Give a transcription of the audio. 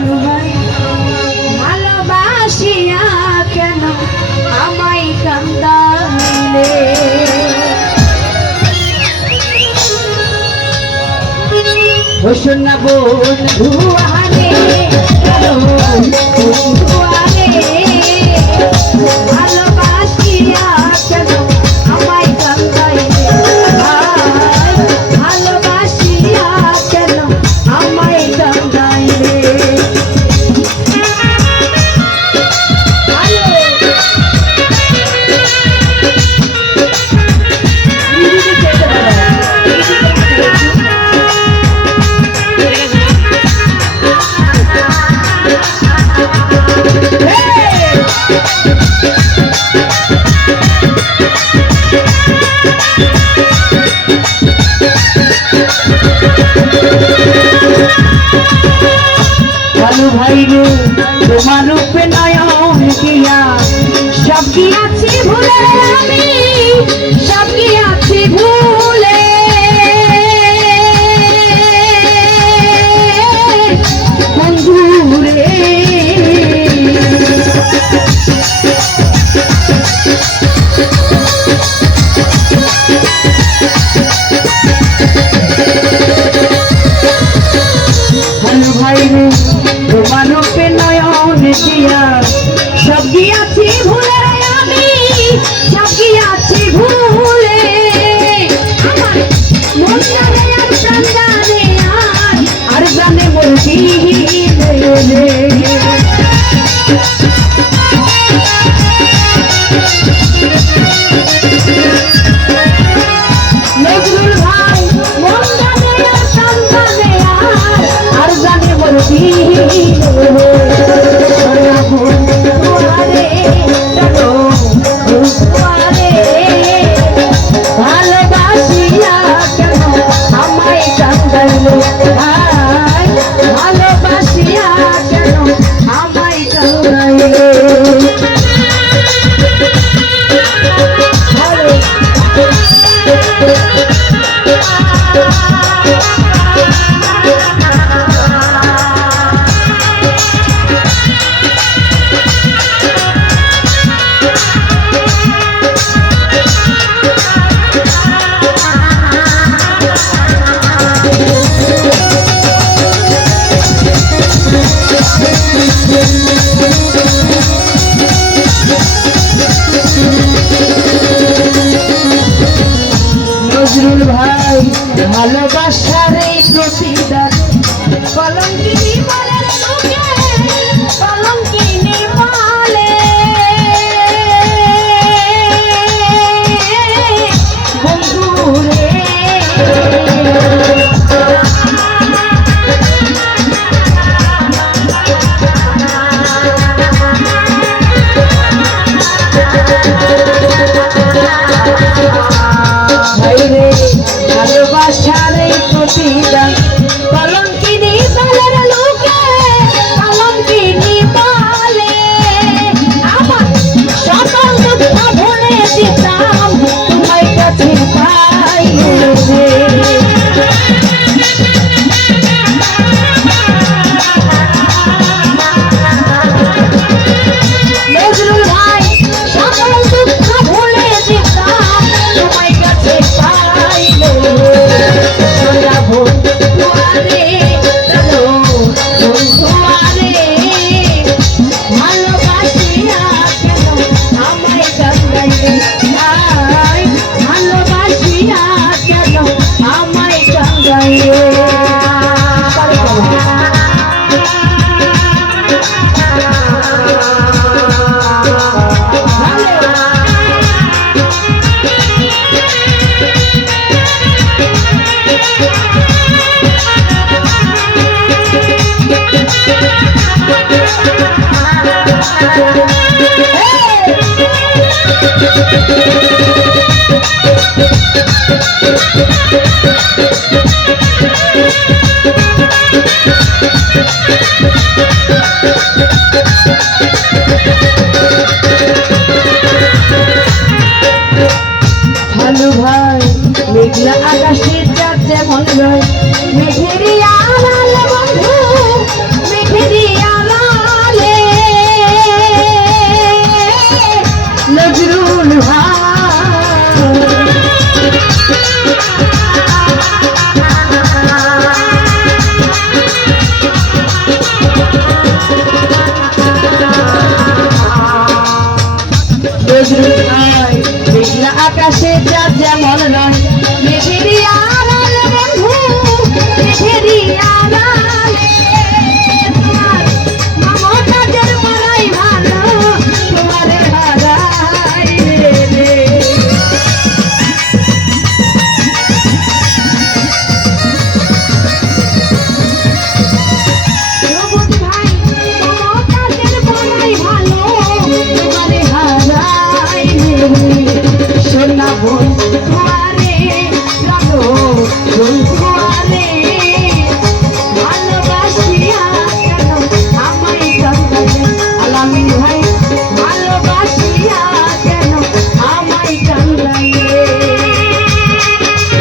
ভালো ভাই ভালোবাসিয়া কেন আমায় কান্দাইলে শোনা বন্ধু ভালো ভাই রে, তোমার রূপে নয়ন দিয়া। সব কি আছে ভুলে আমি, সব কি আছে ভুলে? দিয়া। সব গিয়াছি ভুলে আমি, সব গিয়াছি ভুলে। আমার মন জানে আর জানে আর জানে মোর নজরুল ভাই ভালোবাসার এই প্রতিদান। কলঙ্কিনী বলে মেঘলা আকাশে